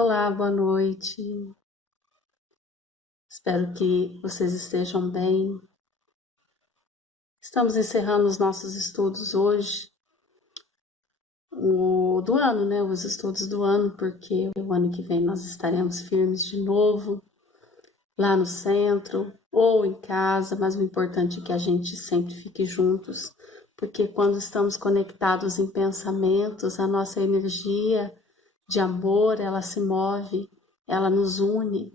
Olá, boa noite. Espero que vocês estejam bem. Estamos encerrando os nossos estudos hoje, do ano, né? Os estudos do ano, porque o ano que vem nós estaremos firmes de novo, lá no centro ou em casa, mas o importante é que a gente sempre fique juntos, porque quando estamos conectados em pensamentos, a nossa energia de amor, ela se move, ela nos une.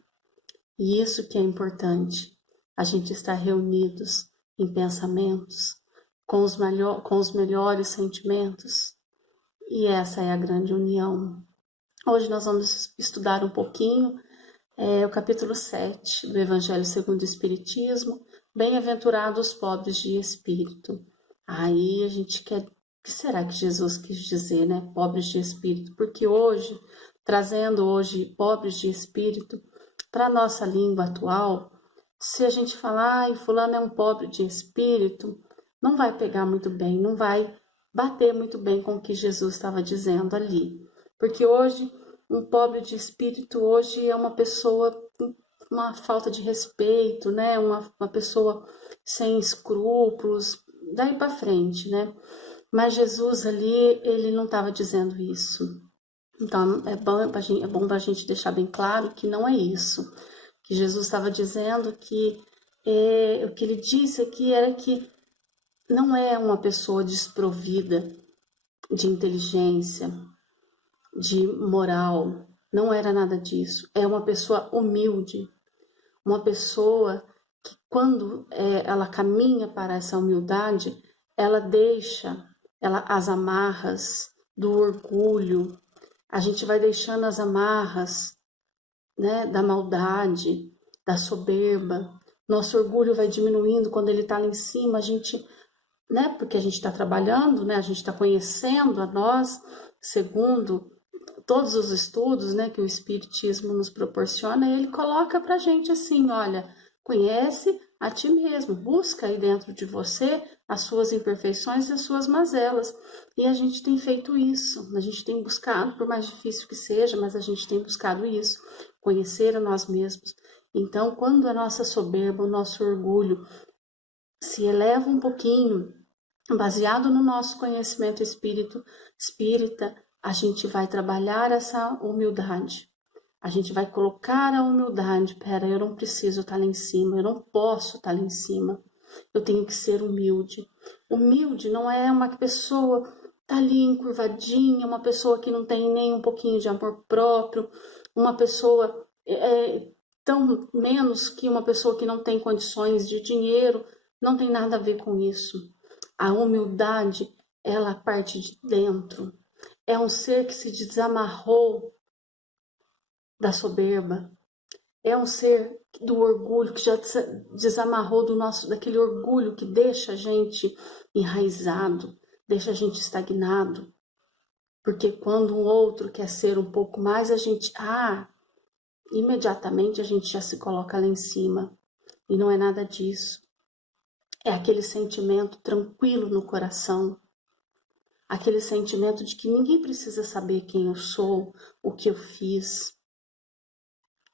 E isso que é importante, a gente estar reunidos em pensamentos, com os melhores sentimentos. E essa é a grande união. Hoje nós vamos estudar um pouquinho o capítulo 7 do Evangelho segundo o Espiritismo, Bem-aventurados os pobres de espírito. Aí a gente quer, o que será que Jesus quis dizer, né? Pobres de espírito, porque hoje, trazendo hoje pobres de espírito, para a nossa língua atual, se a gente falar, fulano é um pobre de espírito, não vai pegar muito bem, não vai bater muito bem com o que Jesus estava dizendo ali. Porque hoje, um pobre de espírito hoje é uma pessoa com uma falta de respeito, né? Uma pessoa sem escrúpulos, daí para frente, né? Mas Jesus ali, ele não estava dizendo isso. Então, é bom para a gente deixar bem claro que não é isso. Que Jesus estava dizendo que o que ele disse aqui era que não é uma pessoa desprovida de inteligência, de moral, não era nada disso. É uma pessoa humilde, uma pessoa que quando ela caminha para essa humildade, ela deixa as amarras do orgulho, a gente vai deixando as amarras, né, da maldade, da soberba. Nosso orgulho vai diminuindo quando ele está lá em cima, a gente, né, porque a gente está trabalhando, né, a gente está conhecendo a nós, segundo todos os estudos, né, que o Espiritismo nos proporciona, ele coloca para a gente assim, olha, conhece a ti mesmo, busca aí dentro de você as suas imperfeições e as suas mazelas. E a gente tem feito isso, a gente tem buscado, por mais difícil que seja, mas a gente tem buscado isso, conhecer a nós mesmos. Então, quando a nossa soberba, o nosso orgulho se eleva um pouquinho, baseado no nosso conhecimento espírita, a gente vai trabalhar essa humildade. A gente vai colocar a humildade. Pera, eu não preciso estar lá em cima, eu não posso estar lá em cima. Eu tenho que ser humilde. Humilde não é uma pessoa tá ali encurvadinha, uma pessoa que não tem nem um pouquinho de amor próprio, uma pessoa tão menos que uma pessoa que não tem condições de dinheiro. Não tem nada a ver com isso. A humildade, ela parte de dentro. É um ser que se desamarrou da soberba. É um ser do orgulho, que já desamarrou daquele orgulho que deixa a gente enraizado, deixa a gente estagnado. Porque quando um outro quer ser um pouco mais, a gente, imediatamente a gente já se coloca lá em cima. E não é nada disso. É aquele sentimento tranquilo no coração, aquele sentimento de que ninguém precisa saber quem eu sou, o que eu fiz.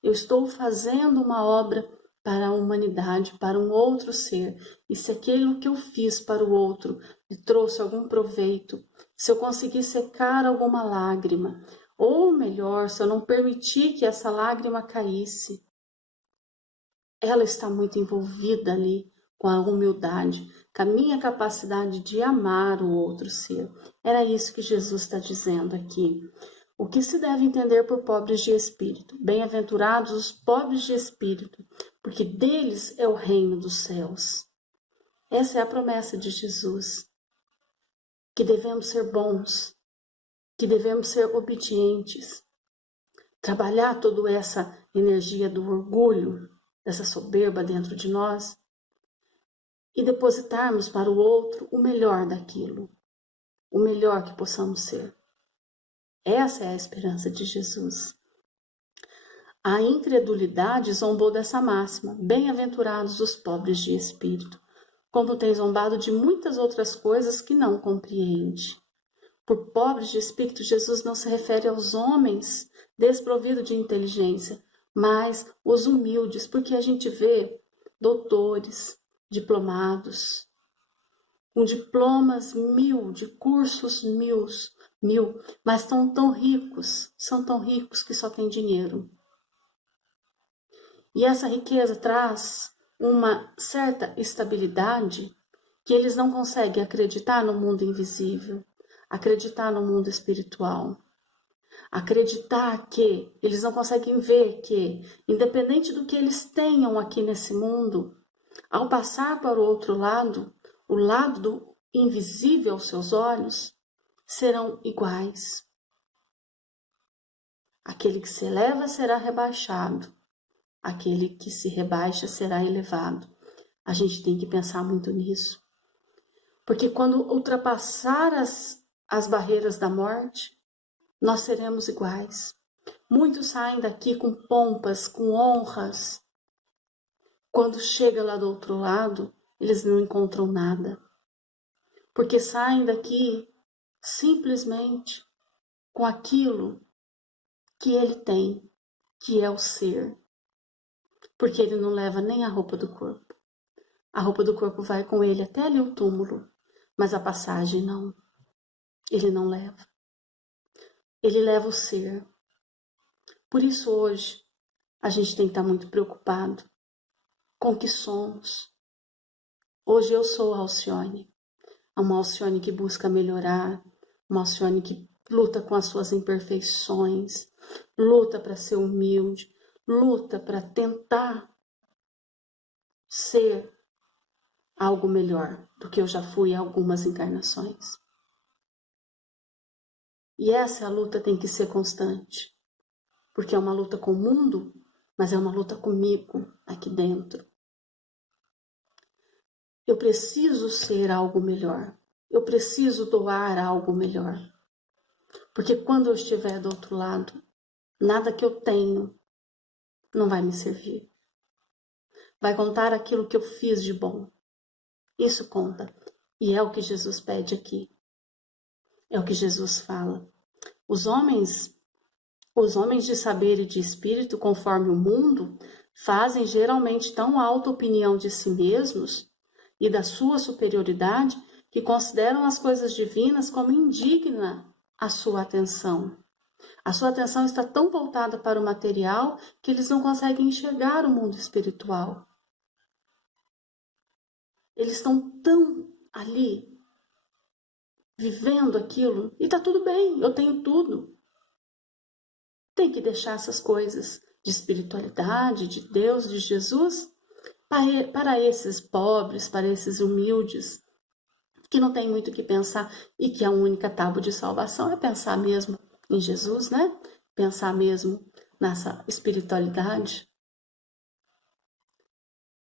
Eu estou fazendo uma obra para a humanidade, para um outro ser. E se aquilo que eu fiz para o outro lhe trouxe algum proveito, se eu conseguir secar alguma lágrima, ou melhor, se eu não permitir que essa lágrima caísse, ela está muito envolvida ali com a humildade, com a minha capacidade de amar o outro ser. Era isso que Jesus está dizendo aqui. O que se deve entender por pobres de espírito? Bem-aventurados os pobres de espírito, porque deles é o reino dos céus. Essa é a promessa de Jesus, que devemos ser bons, que devemos ser obedientes, trabalhar toda essa energia do orgulho, dessa soberba dentro de nós, e depositarmos para o outro o melhor daquilo, o melhor que possamos ser. Essa é a esperança de Jesus. A incredulidade zombou dessa máxima, bem-aventurados os pobres de espírito, como tem zombado de muitas outras coisas que não compreende. Por pobres de espírito, Jesus não se refere aos homens desprovido de inteligência, mas os humildes, porque a gente vê doutores, diplomados, com diplomas de cursos mil, mas são tão ricos que só têm dinheiro. E essa riqueza traz uma certa estabilidade que eles não conseguem acreditar no mundo invisível, acreditar no mundo espiritual, acreditar que eles não conseguem ver que, independente do que eles tenham aqui nesse mundo, ao passar para o outro lado, o lado do invisível aos seus olhos, serão iguais. Aquele que se eleva será rebaixado, aquele que se rebaixa será elevado. A gente tem que pensar muito nisso. Porque quando ultrapassar as barreiras da morte, nós seremos iguais. Muitos saem daqui com pompas, com honras. Quando chega lá do outro lado, eles não encontram nada. Porque saem daqui simplesmente com aquilo que ele tem, que é o ser. Porque ele não leva nem a roupa do corpo. A roupa do corpo vai com ele até ali o túmulo, mas a passagem não. Ele não leva. Ele leva o ser. Por isso hoje a gente tem que estar muito preocupado com o que somos. Hoje eu sou a Alcione. Uma Alcione que busca melhorar, uma Alcione que luta com as suas imperfeições, luta para ser humilde, luta para tentar ser algo melhor do que eu já fui em algumas encarnações. E essa luta tem que ser constante, porque é uma luta com o mundo, mas é uma luta comigo aqui dentro. Eu preciso ser algo melhor, eu preciso doar algo melhor, porque quando eu estiver do outro lado, nada que eu tenho não vai me servir. Vai contar aquilo que eu fiz de bom. Isso conta. E é o que Jesus pede aqui. É o que Jesus fala. Os homens de saber e de espírito, conforme o mundo, fazem geralmente tão alta opinião de si mesmos e da sua superioridade que consideram as coisas divinas como indigna a sua atenção. A sua atenção está tão voltada para o material que eles não conseguem enxergar o mundo espiritual. Eles estão tão ali, vivendo aquilo, e está tudo bem, eu tenho tudo. Tem que deixar essas coisas de espiritualidade, de Deus, de Jesus, para esses pobres, para esses humildes, que não tem muito o que pensar e que a única tábua de salvação é pensar mesmo em Jesus, né? Pensar mesmo nessa espiritualidade.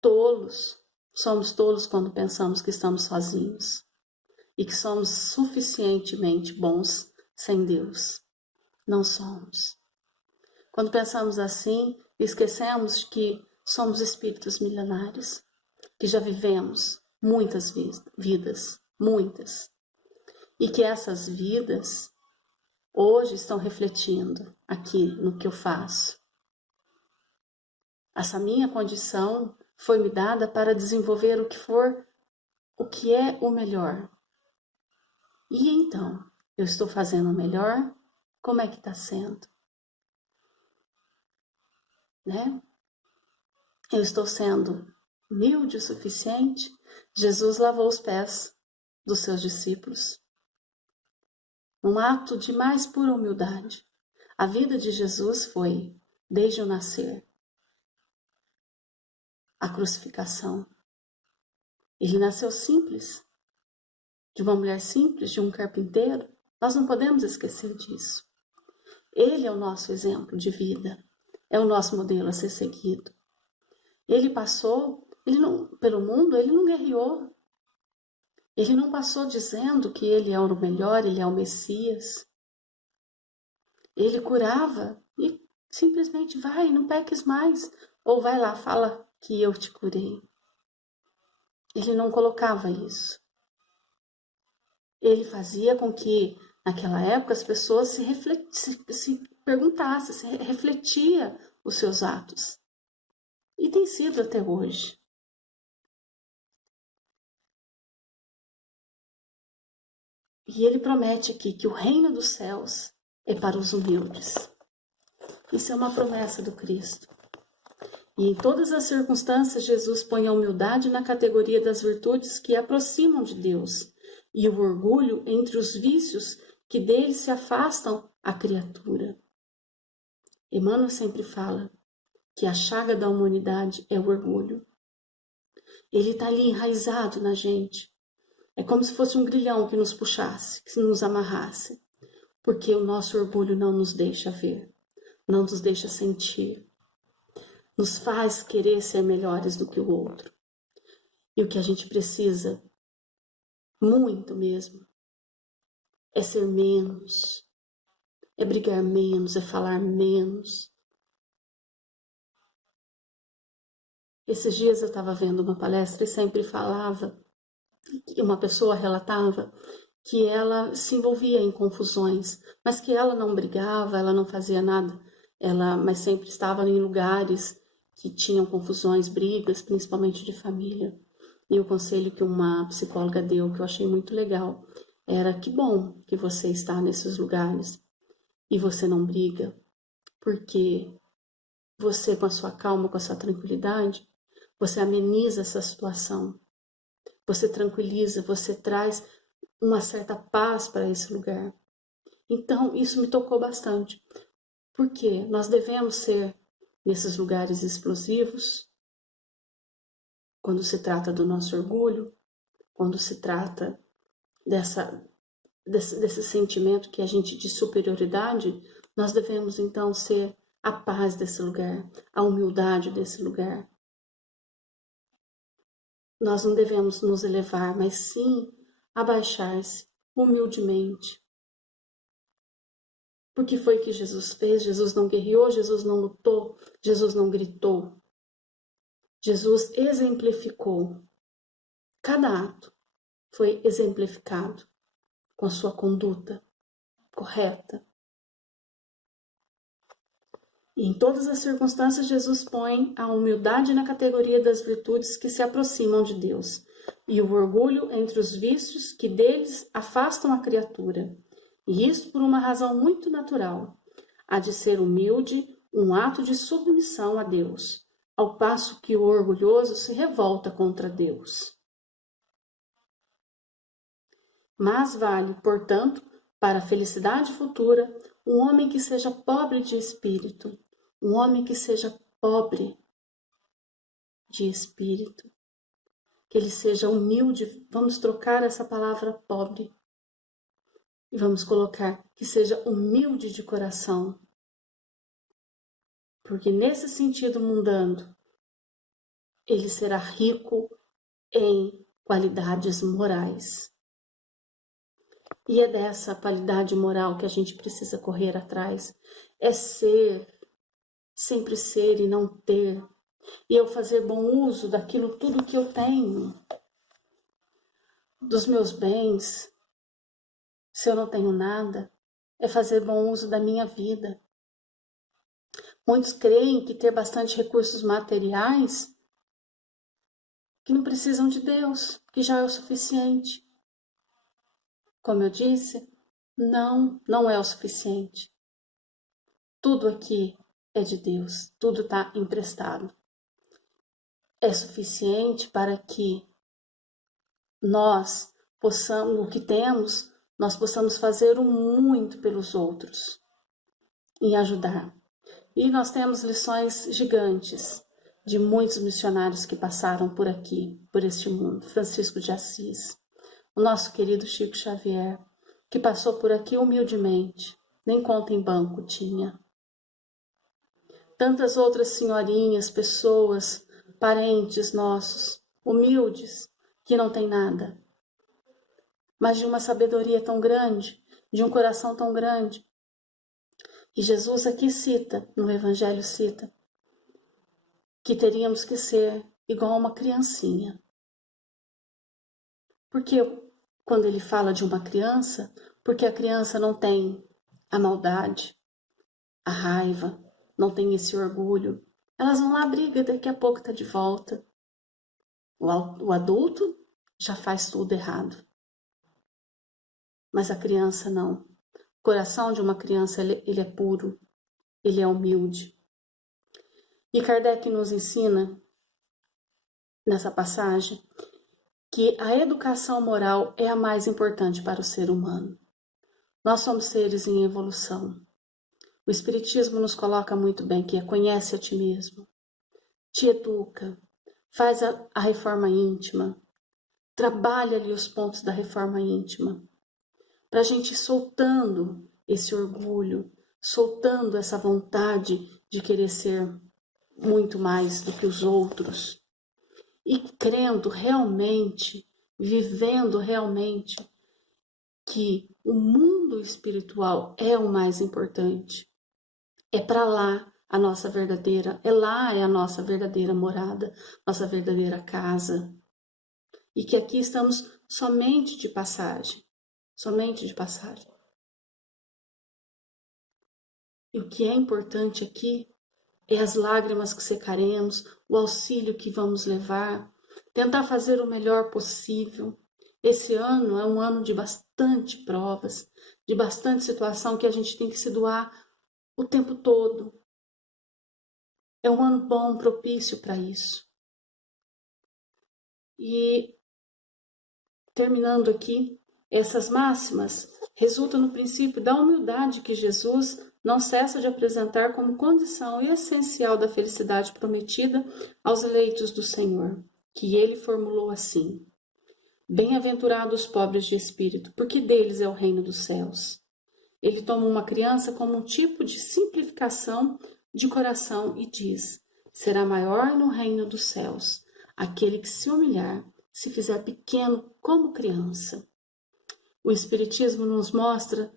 Tolos, somos tolos quando pensamos que estamos sozinhos e que somos suficientemente bons sem Deus. Não somos. Quando pensamos assim, esquecemos que somos espíritos milenares, que já vivemos muitas vidas, muitas, e que essas vidas hoje estão refletindo aqui no que eu faço. Essa minha condição foi me dada para desenvolver o que é o melhor. E então, eu estou fazendo o melhor? Como é que está sendo? Né? Eu estou sendo humilde o suficiente? Jesus lavou os pés dos seus discípulos. Um ato de mais pura humildade. A vida de Jesus foi, desde o nascer, a crucificação. Ele nasceu simples, de uma mulher simples, de um carpinteiro. Nós não podemos esquecer disso. Ele é o nosso exemplo de vida, é o nosso modelo a ser seguido. Ele passou, pelo mundo, ele não guerreou. Ele não passou dizendo que ele é o melhor, ele é o Messias. Ele curava e simplesmente vai, não peques mais. Ou vai lá, fala que eu te curei. Ele não colocava isso. Ele fazia com que, naquela época, as pessoas se perguntasse, se refletia os seus atos. E tem sido até hoje. E ele promete aqui que o reino dos céus é para os humildes. Isso é uma promessa do Cristo. E em todas as circunstâncias, Jesus põe a humildade na categoria das virtudes que aproximam de Deus e o orgulho entre os vícios que dele se afastam a criatura. Emmanuel sempre fala que a chaga da humanidade é o orgulho. Ele está ali enraizado na gente. É como se fosse um grilhão que nos puxasse, que nos amarrasse. Porque o nosso orgulho não nos deixa ver, não nos deixa sentir. Nos faz querer ser melhores do que o outro. E o que a gente precisa, muito mesmo, é ser menos, é brigar menos, é falar menos. Esses dias eu estava vendo uma palestra e sempre falava, que uma pessoa relatava que ela se envolvia em confusões, mas que ela não brigava, ela não fazia nada, mas sempre estava em lugares que tinham confusões, brigas, principalmente de família. E o conselho que uma psicóloga deu, que eu achei muito legal, era que bom que você está nesses lugares e você não briga, porque você, com a sua calma, com a sua tranquilidade, você ameniza essa situação, você tranquiliza, você traz uma certa paz para esse lugar. Então, isso me tocou bastante, porque nós devemos ser nesses lugares explosivos, quando se trata do nosso orgulho, quando se trata desse sentimento que a gente de superioridade, nós devemos então ser a paz desse lugar, a humildade desse lugar. Nós não devemos nos elevar, mas sim abaixar-se humildemente. Porque foi que Jesus fez? Jesus não guerreou, Jesus não lutou, Jesus não gritou. Jesus exemplificou. Cada ato foi exemplificado com a sua conduta correta. E em todas as circunstâncias, Jesus põe a humildade na categoria das virtudes que se aproximam de Deus e o orgulho entre os vícios que deles afastam a criatura. E isso por uma razão muito natural, a de ser humilde, um ato de submissão a Deus, ao passo que o orgulhoso se revolta contra Deus. Mas vale, portanto, para a felicidade futura, um homem que seja pobre de espírito, um homem que seja pobre de espírito, que ele seja humilde. Vamos trocar essa palavra pobre e vamos colocar que seja humilde de coração, porque nesse sentido mundano, ele será rico em qualidades morais. E é dessa qualidade moral que a gente precisa correr atrás. É ser, sempre ser e não ter. E eu fazer bom uso daquilo tudo que eu tenho. Dos meus bens. Se eu não tenho nada, é fazer bom uso da minha vida. Muitos creem que ter bastante recursos materiais, que não precisam de Deus, que já é o suficiente. Como eu disse, não é o suficiente. Tudo aqui é de Deus, tudo está emprestado. É suficiente para que nós possamos, o que temos, nós possamos fazer o muito pelos outros, em ajudar. E nós temos lições gigantes de muitos missionários que passaram por aqui, por este mundo. Francisco de Assis, o nosso querido Chico Xavier, que passou por aqui humildemente, nem conta em banco tinha. Tantas outras senhorinhas, pessoas, parentes nossos, humildes, que não têm nada, mas de uma sabedoria tão grande, de um coração tão grande. E Jesus aqui cita, no Evangelho cita, que teríamos que ser igual a uma criancinha. Porque quando ele fala de uma criança, porque a criança não tem a maldade, a raiva, não têm esse orgulho. Elas vão lá, briga, daqui a pouco tá de volta. O adulto já faz tudo errado. Mas a criança não. O coração de uma criança, ele é puro, ele é humilde. E Kardec nos ensina, nessa passagem, que a educação moral é a mais importante para o ser humano. Nós somos seres em evolução. O Espiritismo nos coloca muito bem que conhece a ti mesmo, te educa, faz a reforma íntima, trabalha ali os pontos da reforma íntima, para a gente ir soltando esse orgulho, soltando essa vontade de querer ser muito mais do que os outros, e crendo realmente, vivendo realmente que o mundo espiritual é o mais importante. É para lá a nossa verdadeira, é a nossa verdadeira morada, nossa verdadeira casa. E que aqui estamos somente de passagem, somente de passagem. E o que é importante aqui é as lágrimas que secaremos, o auxílio que vamos levar, tentar fazer o melhor possível. Esse ano é um ano de bastante provas, de bastante situação que a gente tem que se doar o tempo todo. É um ano bom, propício para isso. E, terminando aqui, essas máximas resultam no princípio da humildade que Jesus não cessa de apresentar como condição essencial da felicidade prometida aos eleitos do Senhor, que ele formulou assim: bem-aventurados os pobres de espírito, porque deles é o reino dos céus. Ele toma uma criança como um tipo de simplificação de coração e diz: será maior no reino dos céus aquele que se humilhar, se fizer pequeno como criança. O Espiritismo nos mostra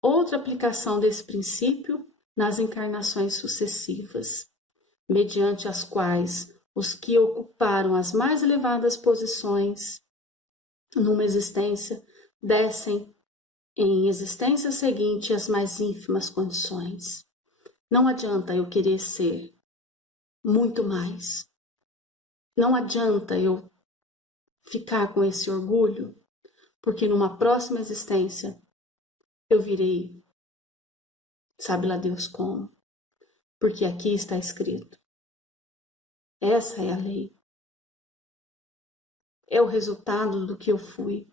outra aplicação desse princípio nas encarnações sucessivas, mediante as quais os que ocuparam as mais elevadas posições numa existência descem em existência seguinte as mais ínfimas condições. Não adianta eu querer ser muito mais. Não adianta eu ficar com esse orgulho, porque numa próxima existência eu virei, sabe lá Deus como, porque aqui está escrito. Essa é a lei. É o resultado do que eu fui.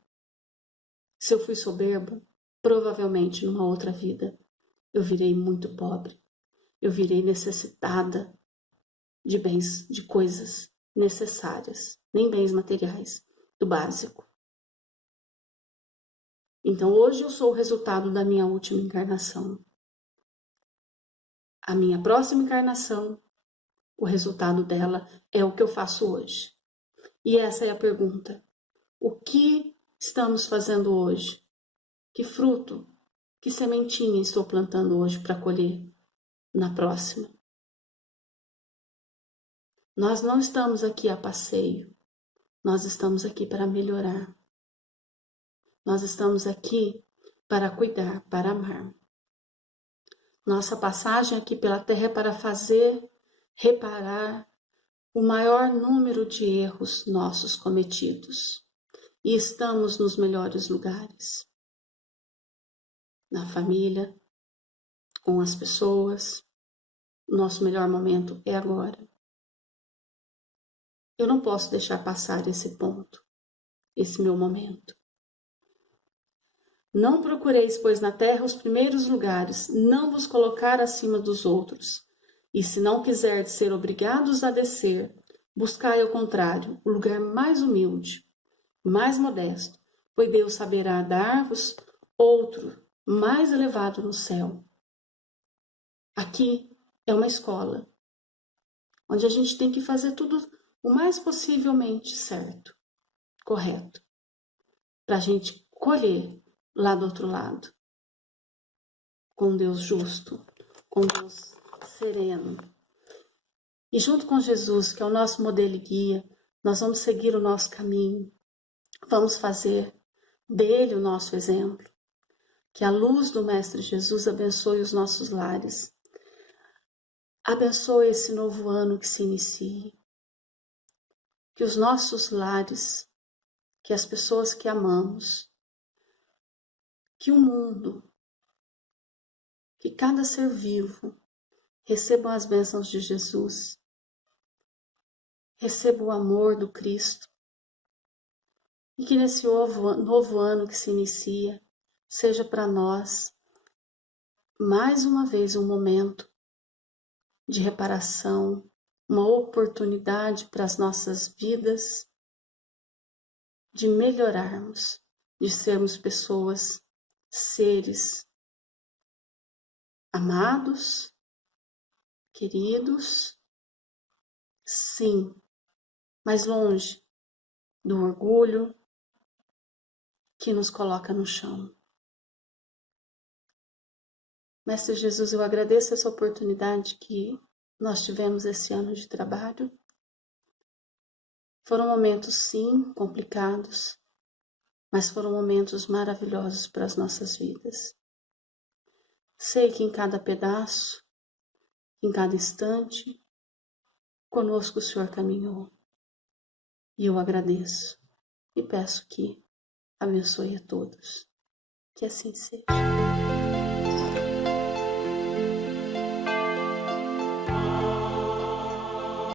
Se eu fui soberbo, provavelmente numa outra vida eu virei muito pobre. Eu virei necessitada de bens, de coisas necessárias, nem bens materiais, do básico. Então hoje eu sou o resultado da minha última encarnação. A minha próxima encarnação, o resultado dela é o que eu faço hoje. E essa é a pergunta: o que estamos fazendo hoje? Que fruto, que sementinha estou plantando hoje para colher na próxima? Nós não estamos aqui a passeio, nós estamos aqui para melhorar. Nós estamos aqui para cuidar, para amar. Nossa passagem aqui pela Terra é para fazer, reparar o maior número de erros nossos cometidos. E estamos nos melhores lugares. Na família, com as pessoas. O nosso melhor momento é agora. Eu não posso deixar passar esse ponto, esse meu momento. Não procureis, pois, na terra os primeiros lugares, não vos colocar acima dos outros. E se não quiserdes ser obrigados a descer, buscai ao contrário o lugar mais humilde, mais modesto, pois Deus saberá dar-vos outro mais elevado no céu. Aqui é uma escola, onde a gente tem que fazer tudo o mais possivelmente certo, correto, para a gente colher lá do outro lado, com Deus justo, com Deus sereno. E junto com Jesus, que é o nosso modelo e guia, nós vamos seguir o nosso caminho, vamos fazer dele o nosso exemplo. Que a luz do Mestre Jesus abençoe os nossos lares, Abençoe esse novo ano que se inicie. Que os nossos lares, que as pessoas que amamos, que o mundo, que cada ser vivo recebam as bênçãos de Jesus, receba o amor do Cristo, e que nesse novo ano que se inicia, seja para nós, mais uma vez, um momento de reparação, uma oportunidade para as nossas vidas, de melhorarmos, de sermos pessoas, seres amados, queridos, sim, mas longe do orgulho que nos coloca no chão. Mestre Jesus, eu agradeço essa oportunidade que nós tivemos esse ano de trabalho. Foram momentos, sim, complicados, mas foram momentos maravilhosos para as nossas vidas. Sei que em cada pedaço, em cada instante, conosco o Senhor caminhou. E eu agradeço e peço que abençoe a todos. Que assim seja.